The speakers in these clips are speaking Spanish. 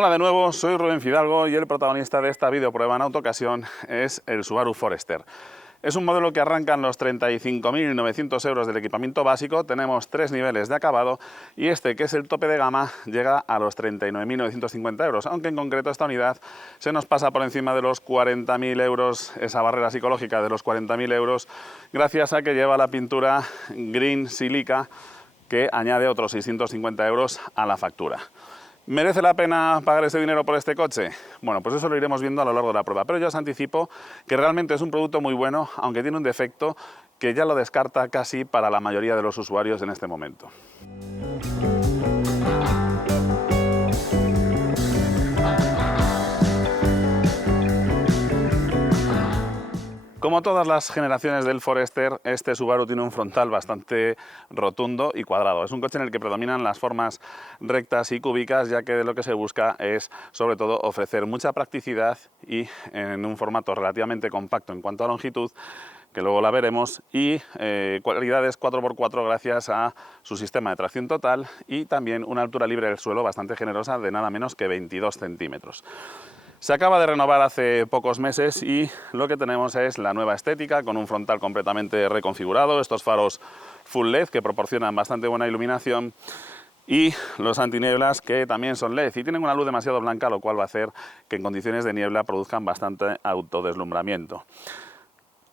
Hola de nuevo, soy Rubén Fidalgo y el protagonista de esta videoprueba en autoocasión es el Subaru Forester. Es un modelo que arranca en los 35.900 euros del equipamiento básico, tenemos 3 niveles de acabado y este, que es el tope de gama, llega a los 39.950 euros, aunque en concreto esta unidad se nos pasa por encima de los 40.000 euros, esa barrera psicológica de los 40.000 euros, gracias a que lleva la pintura Green Silica, que añade otros 650 euros a la factura. ¿Merece la pena pagar ese dinero por este coche? Bueno, pues eso lo iremos viendo a lo largo de la prueba, pero yo os anticipo que realmente es un producto muy bueno, aunque tiene un defecto que ya lo descarta casi para la mayoría de los usuarios en este momento. Como todas las generaciones del Forester, este Subaru tiene un frontal bastante rotundo y cuadrado. Es un coche en el que predominan las formas rectas y cúbicas, ya que de lo que se busca es, sobre todo, ofrecer mucha practicidad y en un formato relativamente compacto en cuanto a longitud, que luego la veremos, y cualidades 4x4 gracias a su sistema de tracción total y también una altura libre del suelo bastante generosa de nada menos que 22 centímetros. Se acaba de renovar hace pocos meses y lo que tenemos es la nueva estética con un frontal completamente reconfigurado, estos faros full LED que proporcionan bastante buena iluminación y los antinieblas que también son LED y tienen una luz demasiado blanca, lo cual va a hacer que en condiciones de niebla produzcan bastante autodeslumbramiento.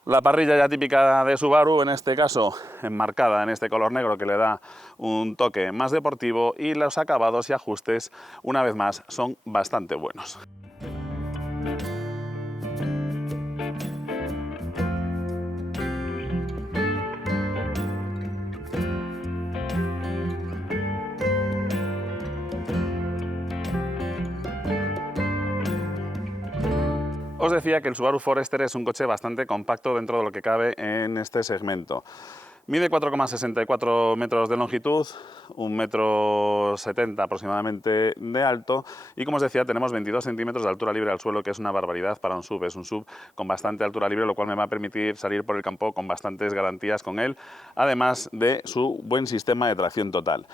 La parrilla ya típica de Subaru, en este caso enmarcada en este color negro que le da un toque más deportivo, y los acabados y ajustes, una vez más, son bastante buenos. Os decía que el Subaru Forester es un coche bastante compacto dentro de lo que cabe en este segmento. Mide 4,64 metros de longitud, 1,70 m aproximadamente de alto y, como os decía, tenemos 22 centímetros de altura libre al suelo, que es una barbaridad para un SUV. Es un SUV con bastante altura libre, lo cual me va a permitir salir por el campo con bastantes garantías con él, además de su buen sistema de tracción total.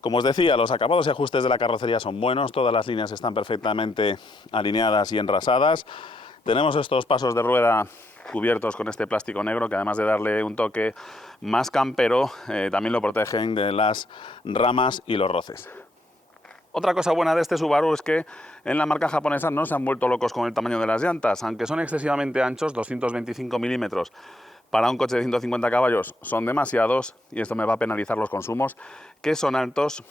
Como os decía, los acabados y ajustes de la carrocería son buenos, todas las líneas están perfectamente alineadas y enrasadas. Tenemos estos pasos de rueda cubiertos con este plástico negro que, además de darle un toque más campero, también lo protegen de las ramas y los roces. Otra cosa buena de este Subaru es que en la marca japonesa no se han vuelto locos con el tamaño de las llantas, aunque son excesivamente anchos, 225 milímetros. Para un coche de 150 caballos son demasiados y esto me va a penalizar los consumos, que son altos.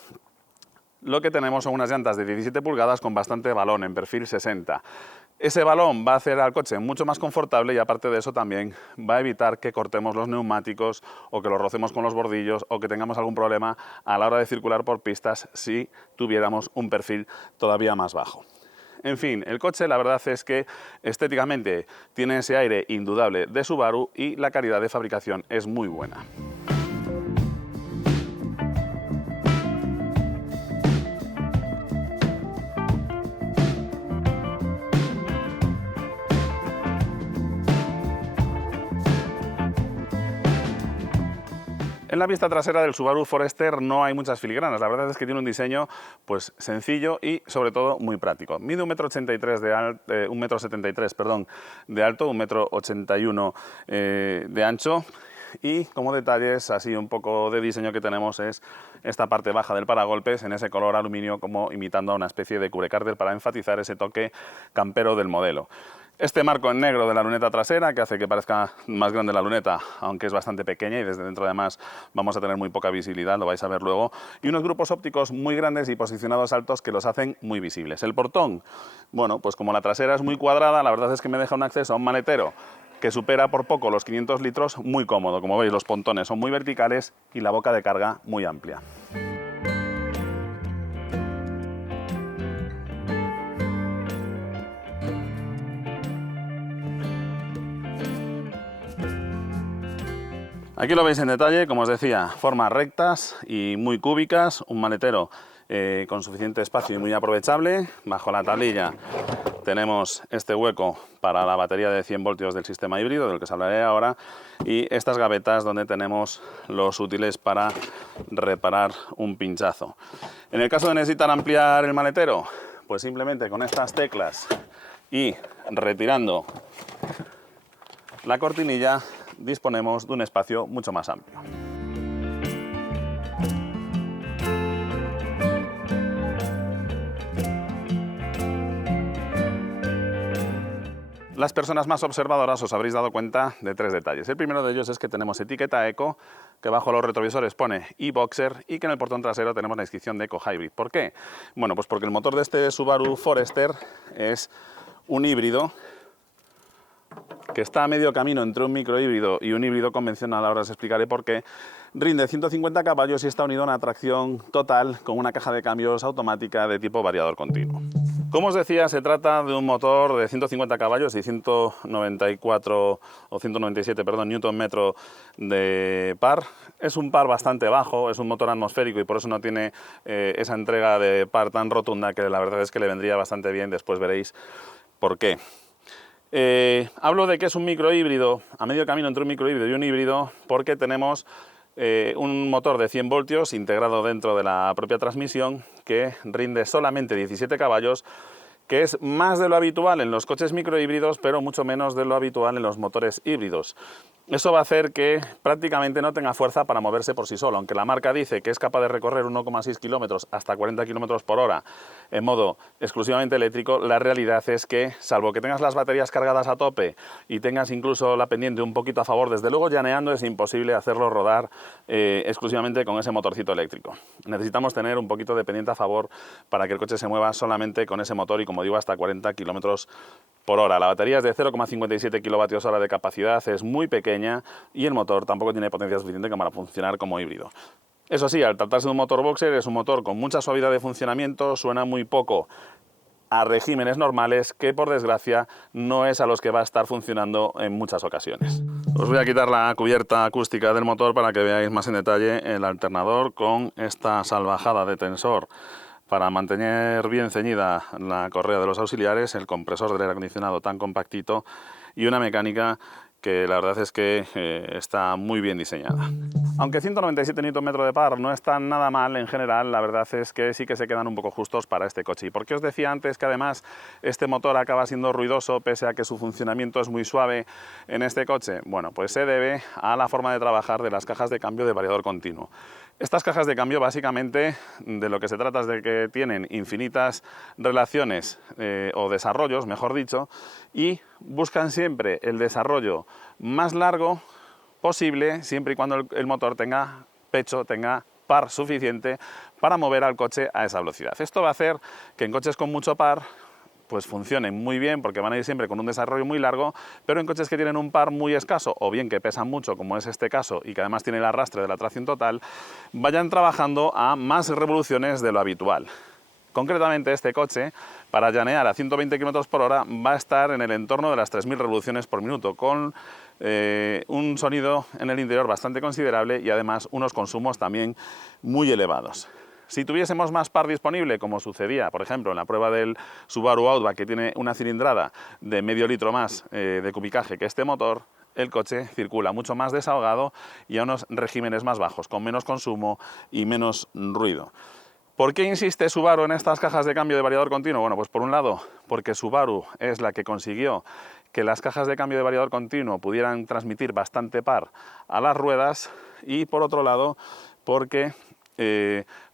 Lo que tenemos son unas llantas de 17 pulgadas con bastante balón, en perfil 60. Ese balón va a hacer al coche mucho más confortable y, aparte de eso, también va a evitar que cortemos los neumáticos o que los rocemos con los bordillos o que tengamos algún problema a la hora de circular por pistas si tuviéramos un perfil todavía más bajo. En fin, el coche, la verdad es que estéticamente tiene ese aire indudable de Subaru y la calidad de fabricación es muy buena. En la vista trasera del Subaru Forester no hay muchas filigranas, la verdad es que tiene un diseño pues sencillo y, sobre todo, muy práctico. Mide 1,73 m de alto, 1,81 m de ancho, y como detalles así un poco de diseño que tenemos es esta parte baja del paragolpes en ese color aluminio, como imitando a una especie de cubrecárter para enfatizar ese toque campero del modelo. Este marco en negro de la luneta trasera, que hace que parezca más grande la luneta, aunque es bastante pequeña, y desde dentro además vamos a tener muy poca visibilidad, lo vais a ver luego, y unos grupos ópticos muy grandes y posicionados altos que los hacen muy visibles. El portón, bueno, pues como la trasera es muy cuadrada, la verdad es que me deja un acceso a un maletero que supera por poco los 500 litros, muy cómodo. Como veis, los pontones son muy verticales y la boca de carga muy amplia. Aquí lo veis en detalle, como os decía, formas rectas y muy cúbicas, un maletero con suficiente espacio y muy aprovechable. Bajo la tablilla tenemos este hueco para la batería de 100 voltios del sistema híbrido, del que os hablaré ahora, y estas gavetas donde tenemos los útiles para reparar un pinchazo. En el caso de necesitar ampliar el maletero, Pues simplemente con estas teclas y retirando la cortinilla disponemos de un espacio mucho más amplio. Las personas más observadoras os habréis dado cuenta de 3 detalles. El primero de ellos es que tenemos etiqueta Eco, que bajo los retrovisores pone e-Boxer y que en el portón trasero tenemos la inscripción de Eco Hybrid. ¿Por qué? Bueno, pues porque el motor de este Subaru Forester es un híbrido que está a medio camino entre un microhíbrido y un híbrido convencional. Ahora os explicaré por qué. Rinde 150 caballos y está unido a una tracción total con una caja de cambios automática de tipo variador continuo. Como os decía, se trata de un motor de 150 caballos y 194 o 197, perdón, Nm de par. Es un par bastante bajo, es un motor atmosférico y por eso no tiene esa entrega de par tan rotunda, que la verdad es que le vendría bastante bien. Después veréis por qué. Hablo de que es un microhíbrido, a medio camino entre un microhíbrido y un híbrido, porque tenemos un motor de 100 voltios integrado dentro de la propia transmisión que rinde solamente 17 caballos, que es más de lo habitual en los coches microhíbridos, pero mucho menos de lo habitual en los motores híbridos. Eso va a hacer que prácticamente no tenga fuerza para moverse por sí solo. Aunque la marca dice que es capaz de recorrer 1,6 kilómetros hasta 40 kilómetros por hora en modo exclusivamente eléctrico, la realidad es que, salvo que tengas las baterías cargadas a tope y tengas incluso la pendiente un poquito a favor, desde luego llaneando es imposible hacerlo rodar exclusivamente con ese motorcito eléctrico. Necesitamos tener un poquito de pendiente a favor para que el coche se mueva solamente con ese motor y, como digo, hasta 40 kilómetros por hora. La batería es de 0,57 kWh de capacidad, es muy pequeña y el motor tampoco tiene potencia suficiente para funcionar como híbrido. Eso sí, al tratarse de un motor boxer, es un motor con mucha suavidad de funcionamiento, suena muy poco a regímenes normales, que por desgracia no es a los que va a estar funcionando en muchas ocasiones. Os voy a quitar la cubierta acústica del motor para que veáis más en detalle el alternador con esta salvajada de tensor para mantener bien ceñida la correa de los auxiliares, el compresor del aire acondicionado tan compactito y una mecánica que la verdad es que está muy bien diseñada. Aunque 197 Nm de par no están nada mal en general, la verdad es que sí que se quedan un poco justos para este coche. ¿Y por qué os decía antes que además este motor acaba siendo ruidoso pese a que su funcionamiento es muy suave en este coche? Bueno, pues se debe a la forma de trabajar de las cajas de cambio de variador continuo. Estas cajas de cambio básicamente de lo que se trata es de que tienen infinitas relaciones o desarrollos, mejor dicho, y buscan siempre el desarrollo más largo posible, siempre y cuando el motor tenga pecho, tenga par suficiente para mover al coche a esa velocidad. Esto va a hacer que en coches con mucho par pues funcionen muy bien, porque van a ir siempre con un desarrollo muy largo, pero en coches que tienen un par muy escaso, o bien que pesan mucho, como es este caso, y que además tiene el arrastre de la tracción total, vayan trabajando a más revoluciones de lo habitual. Concretamente, este coche, para llanear a 120 km por hora, va a estar en el entorno de las 3.000 revoluciones por minuto, con un sonido en el interior bastante considerable y además unos consumos también muy elevados. Si tuviésemos más par disponible, como sucedía, por ejemplo, en la prueba del Subaru Outback, que tiene una cilindrada de medio litro más de cubicaje que este motor, el coche circula mucho más desahogado y a unos regímenes más bajos, con menos consumo y menos ruido. ¿Por qué insiste Subaru en estas cajas de cambio de variador continuo? Bueno, pues por un lado, porque Subaru es la que consiguió que las cajas de cambio de variador continuo pudieran transmitir bastante par a las ruedas, y por otro lado, porque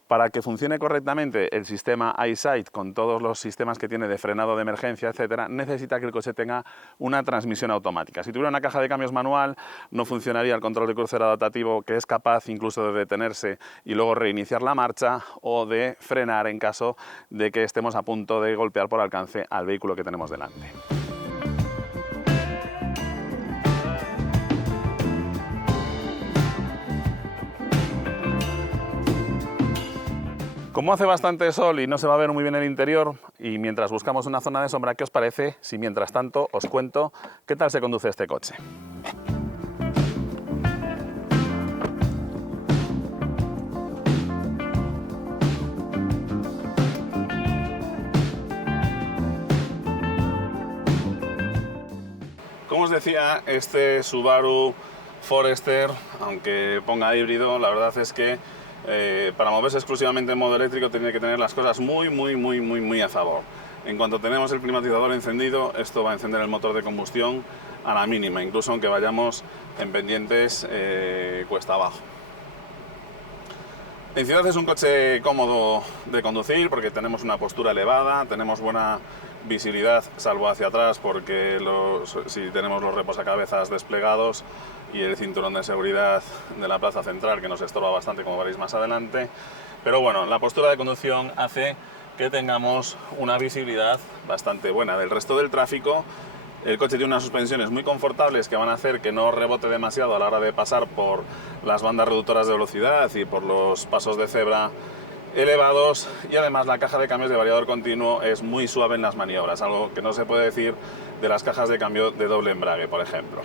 para que funcione correctamente el sistema EyeSight, con todos los sistemas que tiene de frenado de emergencia, etcétera, necesita que el coche tenga una transmisión automática. Si tuviera una caja de cambios manual, no funcionaría el control de crucero adaptativo, que es capaz incluso de detenerse y luego reiniciar la marcha, o de frenar en caso de que estemos a punto de golpear por alcance al vehículo que tenemos delante. Como hace bastante sol y no se va a ver muy bien el interior, y mientras buscamos una zona de sombra, ¿qué os parece si mientras tanto os cuento qué tal se conduce este coche? Como os decía, este Subaru Forester, aunque ponga híbrido, la verdad es que para moverse exclusivamente en modo eléctrico tiene que tener las cosas muy a favor. En cuanto tenemos el climatizador encendido, esto va a encender el motor de combustión a la mínima, incluso aunque vayamos en pendientes cuesta abajo. En ciudad es un coche cómodo de conducir porque tenemos una postura elevada, tenemos buena visibilidad, salvo hacia atrás, porque si tenemos los reposacabezas desplegados y el cinturón de seguridad de la plaza central, que nos estorba bastante, como veréis más adelante. Pero bueno, la postura de conducción hace que tengamos una visibilidad bastante buena del resto del tráfico. El coche tiene unas suspensiones muy confortables que van a hacer que no rebote demasiado a la hora de pasar por las bandas reductoras de velocidad y por los pasos de cebra elevados, y además la caja de cambios de variador continuo es muy suave en las maniobras, algo que no se puede decir de las cajas de cambio de doble embrague, por ejemplo.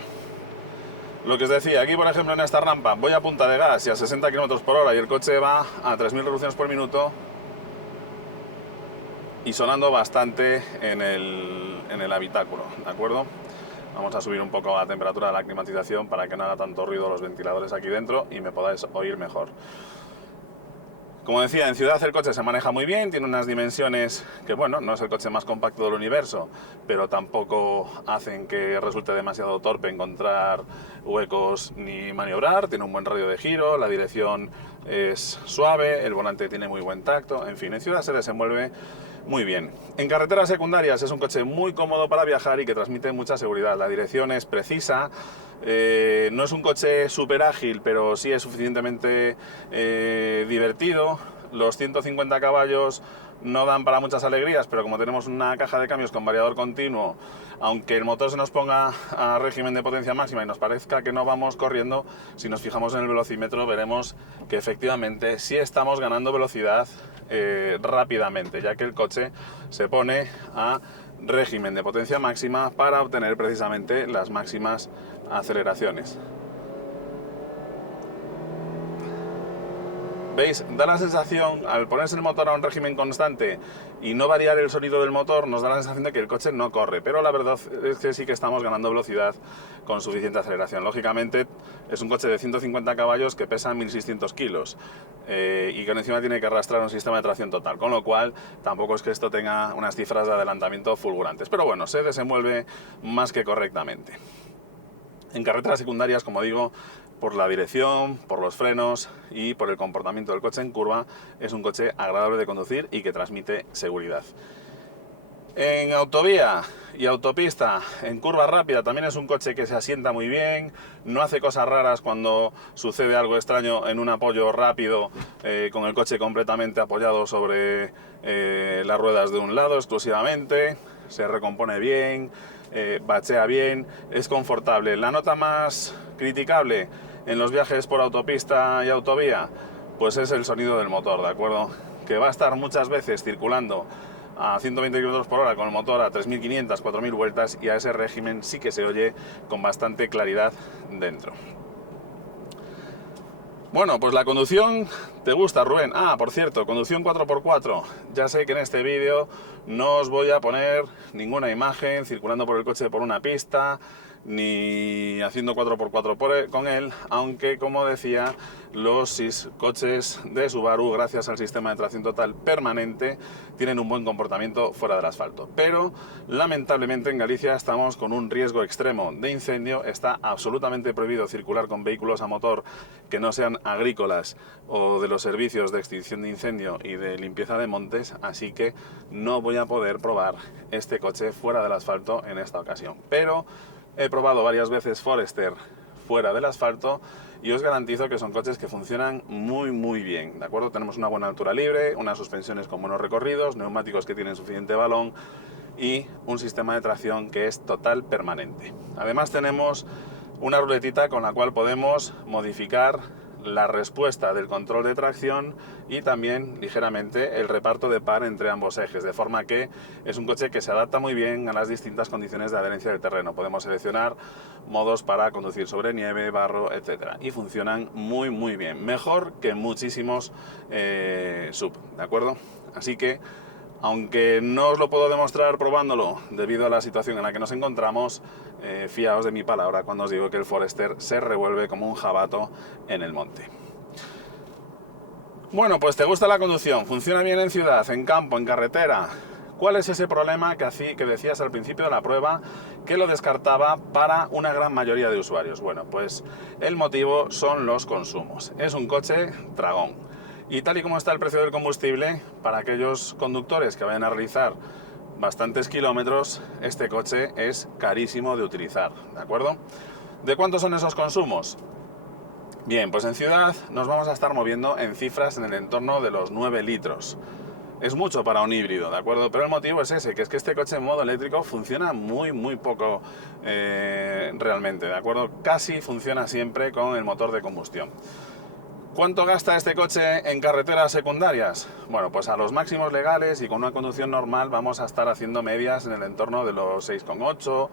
Lo que os decía, aquí por ejemplo en esta rampa voy a punta de gas y a 60 km por hora y el coche va a 3.000 revoluciones por minuto y sonando bastante en el habitáculo, ¿de acuerdo? Vamos a subir un poco la temperatura de la climatización para que no haga tanto ruido los ventiladores aquí dentro y me podáis oír mejor. Como decía, en ciudad el coche se maneja muy bien, tiene unas dimensiones que, bueno, no es el coche más compacto del universo, pero tampoco hacen que resulte demasiado torpe encontrar huecos ni maniobrar, tiene un buen radio de giro, la dirección es suave, el volante tiene muy buen tacto, en fin, en ciudad se desenvuelve muy bien. En carreteras secundarias es un coche muy cómodo para viajar y que transmite mucha seguridad, la dirección es precisa. No es un coche súper ágil, pero sí es suficientemente divertido. Los 150 caballos no dan para muchas alegrías, pero como tenemos una caja de cambios con variador continuo, aunque el motor se nos ponga a régimen de potencia máxima y nos parezca que no vamos corriendo, si nos fijamos en el velocímetro veremos que efectivamente sí estamos ganando velocidad rápidamente, ya que el coche se pone a régimen de potencia máxima para obtener precisamente las máximas aceleraciones. ¿Veis? Da la sensación, al ponerse el motor a un régimen constante y no variar el sonido del motor, nos da la sensación de que el coche no corre, pero la verdad es que sí que estamos ganando velocidad con suficiente aceleración. Lógicamente es un coche de 150 caballos que pesa 1.600 kilos y que encima tiene que arrastrar un sistema de tracción total, con lo cual tampoco es que esto tenga unas cifras de adelantamiento fulgurantes, pero bueno, se desenvuelve más que correctamente. En carreteras secundarias, como digo, por la dirección, por los frenos y por el comportamiento del coche en curva, es un coche agradable de conducir y que transmite seguridad. En autovía y autopista, en curva rápida, también es un coche que se asienta muy bien, no hace cosas raras cuando sucede algo extraño en un apoyo rápido, con el coche completamente apoyado sobre las ruedas de un lado exclusivamente, se recompone bien, bachea bien, es confortable. La nota más criticable en los viajes por autopista y autovía, pues es el sonido del motor, ¿de acuerdo? Que va a estar muchas veces circulando a 120 km por hora con el motor a 3.500, 4.000 vueltas, y a ese régimen sí que se oye con bastante claridad dentro. Bueno, pues la conducción, ¿te gusta, Rubén? Ah, por cierto, conducción 4x4. Ya sé que en este vídeo no os voy a poner ninguna imagen circulando por el coche por una pista, ni haciendo 4x4 con él, aunque, como decía, los coches de Subaru, gracias al sistema de tracción total permanente, tienen un buen comportamiento fuera del asfalto. Pero, lamentablemente, en Galicia estamos con un riesgo extremo de incendio. Está absolutamente prohibido circular con vehículos a motor que no sean agrícolas o de los servicios de extinción de incendio y de limpieza de montes, así que no voy a poder probar este coche fuera del asfalto en esta ocasión. Pero he probado varias veces Forester fuera del asfalto y os garantizo que son coches que funcionan muy bien, ¿de acuerdo? Tenemos una buena altura libre, unas suspensiones con buenos recorridos, neumáticos que tienen suficiente balón y un sistema de tracción que es total permanente. Además tenemos una ruletita con la cual podemos modificar la respuesta del control de tracción y también ligeramente el reparto de par entre ambos ejes, de forma que es un coche que se adapta muy bien a las distintas condiciones de adherencia del terreno. Podemos seleccionar modos para conducir sobre nieve, barro, etcétera, y funcionan muy bien, mejor que muchísimos sub, ¿de acuerdo? Así que, aunque no os lo puedo demostrar probándolo debido a la situación en la que nos encontramos, fiaos de mi palabra cuando os digo que el Forester se revuelve como un jabato en el monte. Bueno, pues te gusta la conducción, funciona bien en ciudad, en campo, en carretera. ¿Cuál es ese problema que decías al principio de la prueba que lo descartaba para una gran mayoría de usuarios? Bueno, pues el motivo son los consumos. Es un coche dragón. Y tal y como está el precio del combustible, para aquellos conductores que vayan a realizar bastantes kilómetros, este coche es carísimo de utilizar, ¿de acuerdo? ¿De cuántos son esos consumos? Bien, pues en ciudad nos vamos a estar moviendo en cifras en el entorno de los 9 litros. Es mucho para un híbrido, ¿de acuerdo? Pero el motivo es ese, que es que este coche en modo eléctrico funciona muy poco realmente, ¿de acuerdo? Casi funciona siempre con el motor de combustión. ¿Cuánto gasta este coche en carreteras secundarias? Bueno, pues a los máximos legales y con una conducción normal vamos a estar haciendo medias en el entorno de los 6,8,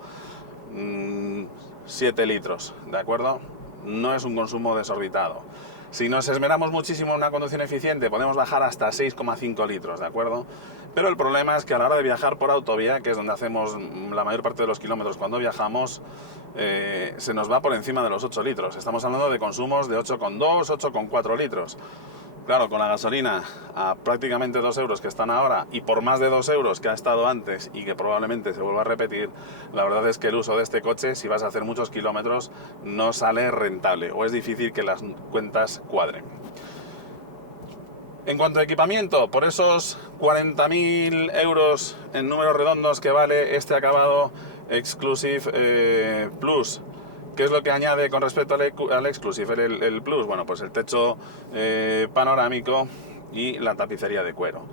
7 litros, ¿de acuerdo? No es un consumo desorbitado. Si nos esmeramos muchísimo en una conducción eficiente, podemos bajar hasta 6,5 litros, ¿de acuerdo? Pero el problema es que a la hora de viajar por autovía, que es donde hacemos la mayor parte de los kilómetros cuando viajamos, se nos va por encima de los 8 litros. Estamos hablando de consumos de 8,2, 8,4 litros. Claro, con la gasolina a prácticamente 2 euros que están ahora y por más de 2 euros que ha estado antes y que probablemente se vuelva a repetir, la verdad es que el uso de este coche, si vas a hacer muchos kilómetros, no sale rentable o es difícil que las cuentas cuadren. En cuanto a equipamiento, por esos 40.000 euros en números redondos que vale este acabado Exclusive Plus, ¿qué es lo que añade con respecto al Exclusive, el Plus? Bueno, pues el techo panorámico y la tapicería de cuero.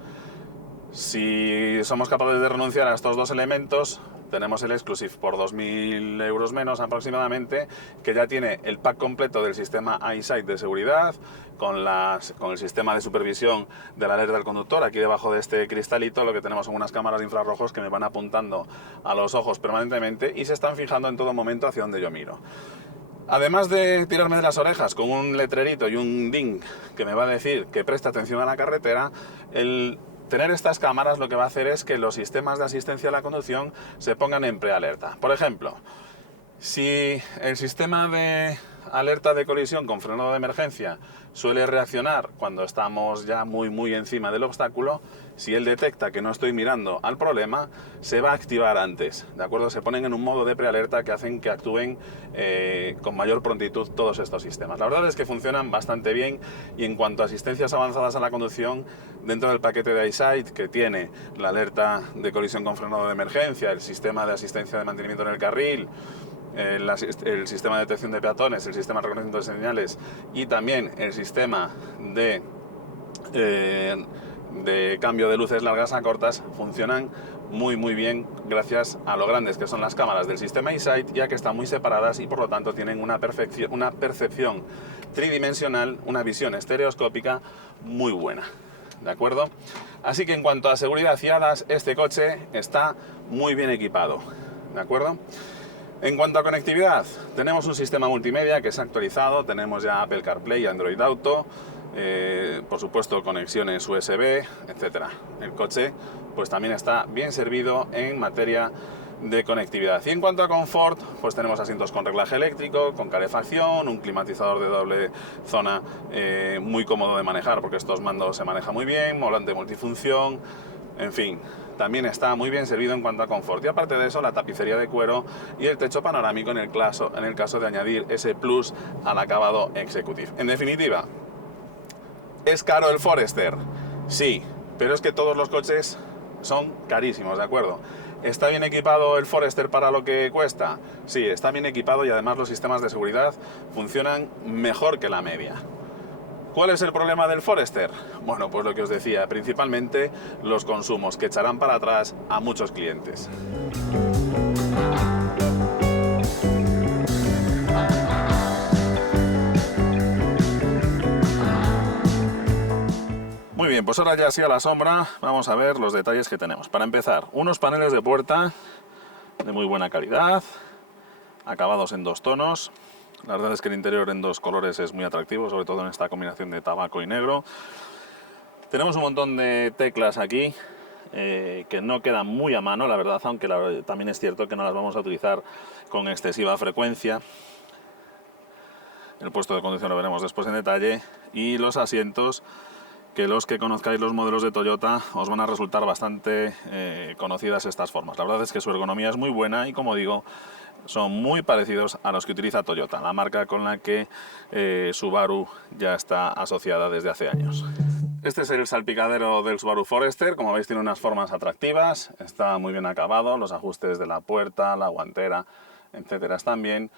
Si somos capaces de renunciar a estos dos elementos, tenemos el Exclusive por 2.000 euros menos aproximadamente, que ya tiene el pack completo del sistema EyeSight de seguridad, con el sistema de supervisión de la alerta del conductor. Aquí debajo de este cristalito lo que tenemos son unas cámaras de infrarrojos que me van apuntando a los ojos permanentemente y se están fijando en todo momento hacia donde yo miro. Además de tirarme de las orejas con un letrerito y un ding que me va a decir que preste atención a la carretera, el tener estas cámaras lo que va a hacer es que los sistemas de asistencia a la conducción se pongan en prealerta. Por ejemplo, si el sistema de alerta de colisión con frenado de emergencia suele reaccionar cuando estamos ya muy encima del obstáculo, si él detecta que no estoy mirando al problema, se va a activar antes, ¿de acuerdo? Se ponen en un modo de prealerta que hacen que actúen con mayor prontitud todos estos sistemas. La verdad es que funcionan bastante bien y en cuanto a asistencias avanzadas a la conducción, dentro del paquete de EyeSight, que tiene la alerta de colisión con frenado de emergencia, el sistema de asistencia de mantenimiento en el carril, el sistema de detección de peatones, el sistema de reconocimiento de señales y también el sistema de cambio de luces largas a cortas, funcionan muy bien gracias a lo grandes que son las cámaras del sistema EyeSight, ya que están muy separadas y por lo tanto tienen una percepción tridimensional, una visión estereoscópica muy buena, ¿de acuerdo? Así que en cuanto a seguridad y hadas, este coche está muy bien equipado, ¿de acuerdo? En cuanto a conectividad, tenemos un sistema multimedia que se ha actualizado, tenemos ya Apple CarPlay y Android Auto, por supuesto conexiones USB, etc. El coche pues también está bien servido en materia de conectividad. Y en cuanto a confort, pues tenemos asientos con reglaje eléctrico, con calefacción, un climatizador de doble zona muy cómodo de manejar porque estos mandos se manejan muy bien, volante multifunción, en fin, también está muy bien servido en cuanto a confort. Y aparte de eso, la tapicería de cuero y el techo panorámico en el caso de añadir ese plus al acabado Executive. En definitiva, ¿es caro el Forester? Sí, pero es que todos los coches son carísimos, ¿de acuerdo? ¿Está bien equipado el Forester para lo que cuesta? Sí, está bien equipado y además los sistemas de seguridad funcionan mejor que la media. ¿Cuál es el problema del Forester? Bueno, pues lo que os decía, principalmente los consumos, que echarán para atrás a muchos clientes. Muy bien, pues ahora ya sí a la sombra, vamos a ver los detalles que tenemos. Para empezar, unos paneles de puerta de muy buena calidad, acabados en 2 tonos. La verdad es que el interior en 2 colores es muy atractivo, sobre todo en esta combinación de tabaco y negro. Tenemos un montón de teclas aquí que no quedan muy a mano, la verdad, aunque también es cierto que no las vamos a utilizar con excesiva frecuencia. El puesto de conducción lo veremos después en detalle. Y los asientos que los que conozcáis los modelos de Toyota os van a resultar bastante conocidas estas formas. La verdad es que su ergonomía es muy buena y, como digo, son muy parecidos a los que utiliza Toyota, la marca con la que Subaru ya está asociada desde hace años. Este es el salpicadero del Subaru Forester. Como veis, tiene unas formas atractivas, está muy bien acabado, los ajustes de la puerta, la guantera, etcétera, están bien.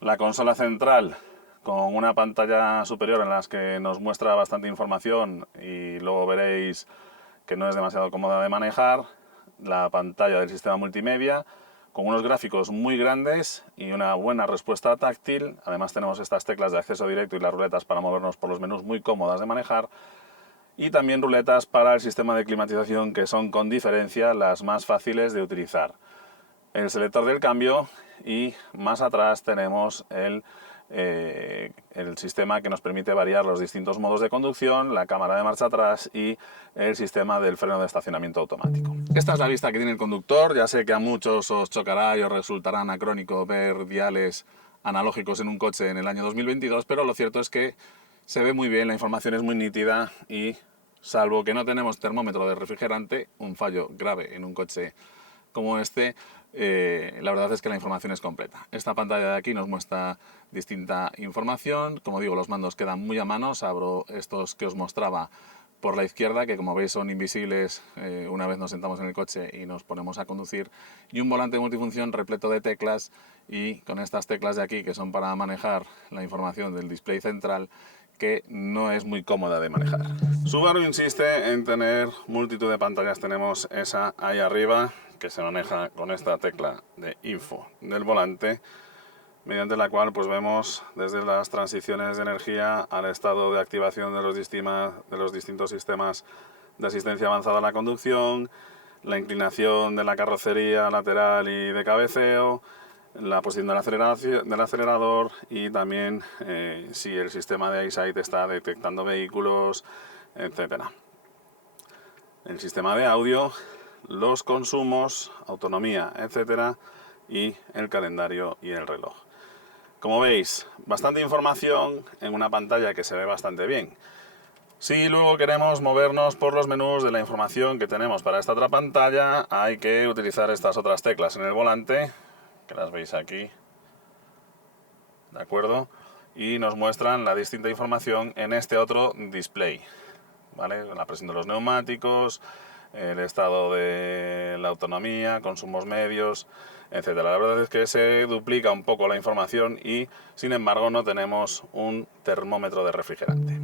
La consola central con una pantalla superior en la que nos muestra bastante información y luego veréis que no es demasiado cómoda de manejar. La pantalla del sistema multimedia con unos gráficos muy grandes y una buena respuesta táctil. Además tenemos estas teclas de acceso directo y las ruletas para movernos por los menús muy cómodas de manejar. Y también ruletas para el sistema de climatización, que son con diferencia las más fáciles de utilizar. El selector del cambio y más atrás tenemos el sistema que nos permite variar los distintos modos de conducción, la cámara de marcha atrás y el sistema del freno de estacionamiento automático. Esta es la vista que tiene el conductor. Ya sé que a muchos os chocará y os resultará anacrónico ver diales analógicos en un coche en el año 2022, pero lo cierto es que se ve muy bien, la información es muy nítida y, salvo que no tenemos termómetro de refrigerante, un fallo grave en un coche como este, la verdad es que la información es completa. Esta pantalla de aquí nos muestra distinta información. Como digo, los mandos quedan muy a mano. Abro estos que os mostraba por la izquierda, que como veis son invisibles una vez nos sentamos en el coche y nos ponemos a conducir, y un volante multifunción repleto de teclas, y con estas teclas de aquí que son para manejar la información del display central, que no es muy cómoda de manejar. Subaru insiste en tener multitud de pantallas. Tenemos esa ahí arriba, que se maneja con esta tecla de info del volante, mediante la cual pues vemos desde las transiciones de energía al estado de activación de los distintos sistemas de asistencia avanzada a la conducción, la inclinación de la carrocería lateral y de cabeceo, la posición del acelerador y también si el sistema de EyeSight está detectando vehículos, etcétera. El sistema de audio, los consumos, autonomía, etcétera, y el calendario y el reloj. Como veis, bastante información en una pantalla que se ve bastante bien. Si luego queremos movernos por los menús de la información que tenemos para esta otra pantalla, hay que utilizar estas otras teclas en el volante, que las veis aquí, ¿de acuerdo? Y nos muestran la distinta información en este otro display, ¿vale? La presión de los neumáticos, el estado de la autonomía, consumos medios, etcétera. La verdad es que se duplica un poco la información y, sin embargo, no tenemos un termómetro de refrigerante.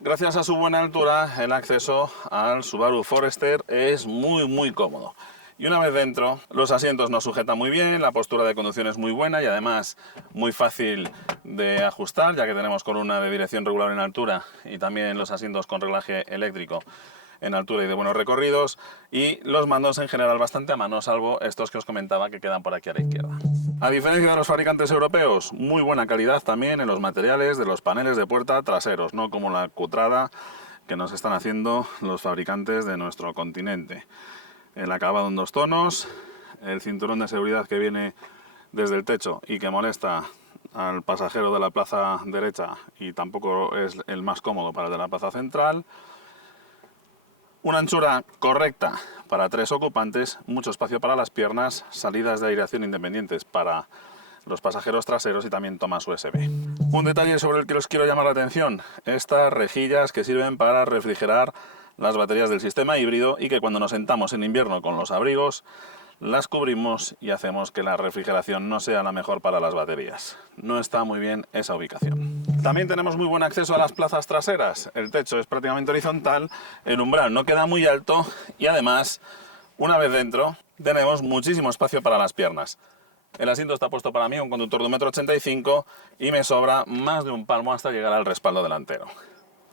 Gracias a su buena altura, el acceso al Subaru Forester es muy cómodo. Y una vez dentro, los asientos nos sujetan muy bien, la postura de conducción es muy buena y además muy fácil de ajustar, ya que tenemos columna de dirección regular en altura y también los asientos con reglaje eléctrico en altura y de buenos recorridos, y los mandos en general bastante a mano, salvo estos que os comentaba que quedan por aquí a la izquierda. A diferencia de los fabricantes europeos, muy buena calidad también en los materiales de los paneles de puerta traseros, no como la cutrada que nos están haciendo los fabricantes de nuestro continente. El acabado en 2 tonos, el cinturón de seguridad que viene desde el techo y que molesta al pasajero de la plaza derecha y tampoco es el más cómodo para el de la plaza central. Una anchura correcta para 3 ocupantes, mucho espacio para las piernas, salidas de aireación independientes para los pasajeros traseros y también tomas USB. Un detalle sobre el que os quiero llamar la atención: estas rejillas que sirven para refrigerar las baterías del sistema híbrido y que cuando nos sentamos en invierno con los abrigos las cubrimos y hacemos que la refrigeración no sea la mejor para las baterías. No está muy bien esa ubicación. También tenemos muy buen acceso a las plazas traseras. El techo es prácticamente horizontal, el umbral no queda muy alto y además, una vez dentro, tenemos muchísimo espacio para las piernas. El asiento está puesto para mí, un conductor de 1,85 m, y me sobra más de un palmo hasta llegar al respaldo delantero.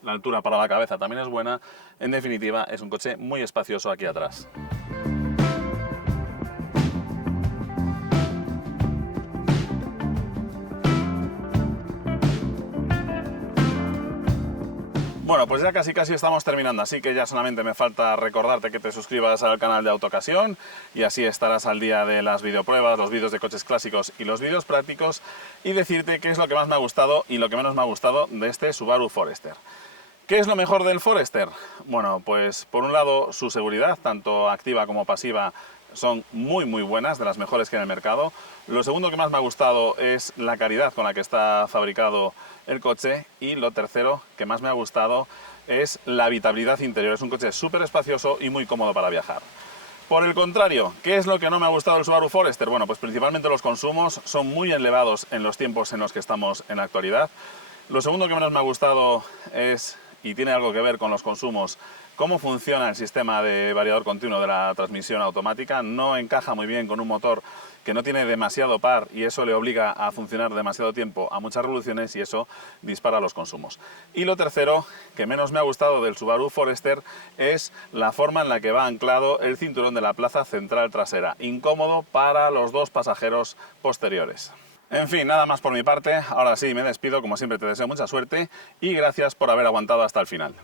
La altura para la cabeza también es buena. En definitiva, es un coche muy espacioso aquí atrás. Bueno, pues ya casi estamos terminando, así que ya solamente me falta recordarte que te suscribas al canal de Autocasión y así estarás al día de las videopruebas, los vídeos de coches clásicos y los vídeos prácticos, y decirte qué es lo que más me ha gustado y lo que menos me ha gustado de este Subaru Forester. ¿Qué es lo mejor del Forester? Bueno, pues por un lado su seguridad, tanto activa como pasiva, son muy buenas, de las mejores que hay en el mercado. Lo segundo que más me ha gustado es la calidad con la que está fabricado el coche, y lo tercero que más me ha gustado es la habitabilidad interior. Es un coche súper espacioso y muy cómodo para viajar. Por el contrario, ¿qué es lo que no me ha gustado del Subaru Forester? Bueno, pues principalmente los consumos son muy elevados en los tiempos en los que estamos en la actualidad. Lo segundo que menos me ha gustado es, y tiene algo que ver con los consumos, cómo funciona el sistema de variador continuo de la transmisión automática. No encaja muy bien con un motor que no tiene demasiado par, y eso le obliga a funcionar demasiado tiempo a muchas revoluciones, y eso dispara los consumos. Y lo tercero que menos me ha gustado del Subaru Forester es la forma en la que va anclado el cinturón de la plaza central trasera, incómodo para los dos pasajeros posteriores. En fin, nada más por mi parte. Ahora sí, me despido. Como siempre, te deseo mucha suerte y gracias por haber aguantado hasta el final.